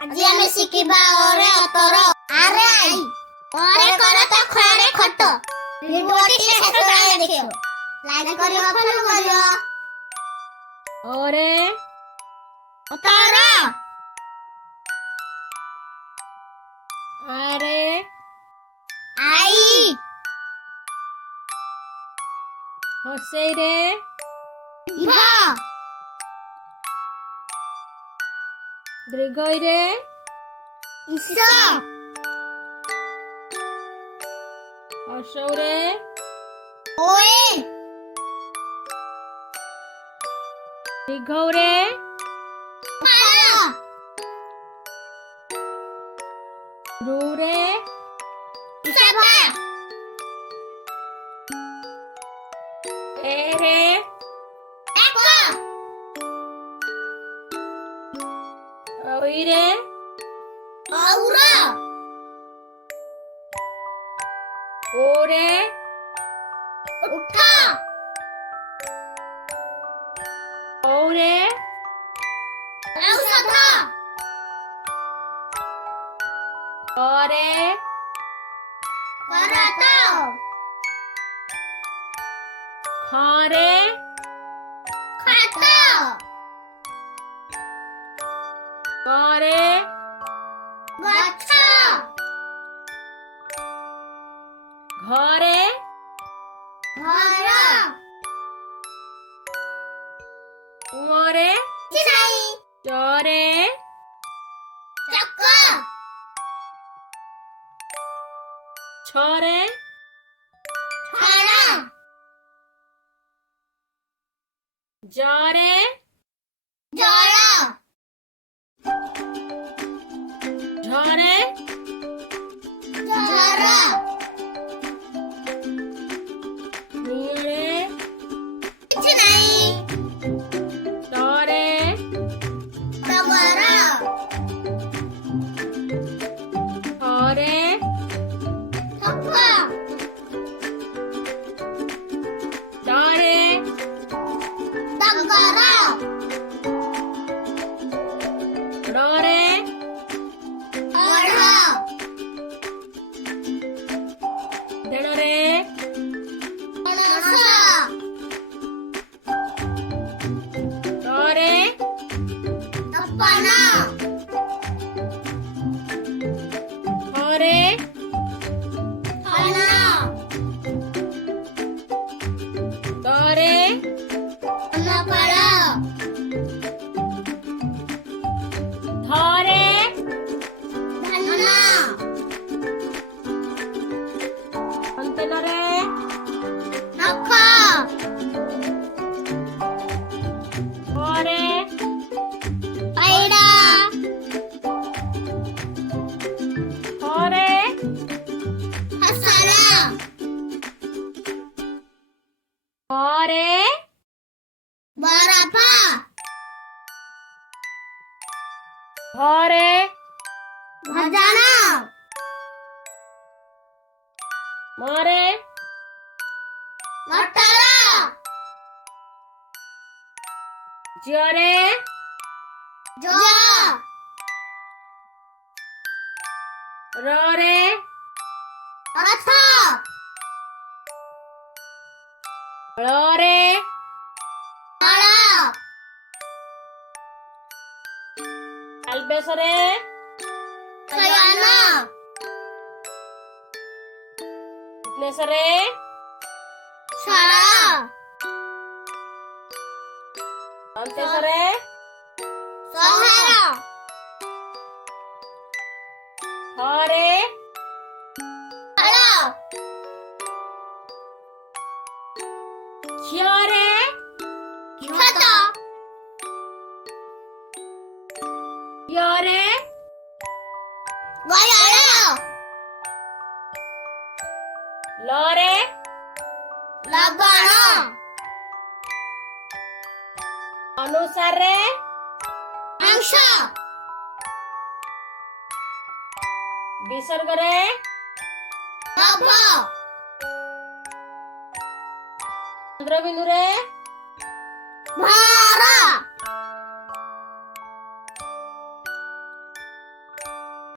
ଆଜି ଆମେ ଶିଖିବା ଅରେ ଅତର ଆରେ ଆଇ ଅରେ କର ତ ଖରେ ଖଟ ଭିଡିଓଟି ଶେଷ ଯାଏଁ ଦେଖିବ ଲାଇକ୍ କରିବ ଫଲୋ କରିବ ଅରେ ଅତର ଆରେ ଆଇ ହସେଇରେ ଇଭ ଦୀର୍ଘଇରେ ଇସ ହର୍ଷଉରେ ଓଏ ଦୀର୍ଘଉରେ ପାଳ ରୁରେ ସେବା ଏରେ ଏକ ଔରେ ଔର ଓରେ ଉଠ ଔରେ ଔଷଧ ଅରେ କରତ ଖରେ ଖଟ କରେ ଗଛ ଘରେ ଘର ଉଅରେ ଚିରାଇ ଚରେ ଚକ ଛରେ ଛଣ ଜରେ ଜଳ ଝରେ ଝର ନିରେ କିଛି ନାହିଁ ତରେ ଟଗର ଥରେ ଠକ ଡରେ ଟଗର ଡରେ ଅଢ଼ ଦେଣରେ ପଣସ ତରେ ତପନ ଥରେ ଫଳ ତରେ ଅନକଳ ଥରେ ଧାନ ଅନ୍ତେନରେ ନଖ ଥରେ ପାଇଡ଼ା ଥରେ ଫସଲ ଥରେ ବରଫ ଥରେ ଭଜନ ମରେ ମଟର ଝିଅରେ ଜ ରରେ ରଥ ଳରେ ହଳ ଆଲବେସରେ ଶୟନ ନେସରେ ଷଡ଼ ଅନ୍ତେସରେ ସହର ଥରେ ହଳ ଝିଅରେ କ୍ଷତ ୟରେ ଗୟଳ ଲରେ ଲବଣ ଅନୁସାରେ ମାଂସ ବିସର୍ଗରେ ଲୋଭ ଚନ୍ଦ୍ରବିନ୍ଦୁରେ ଭ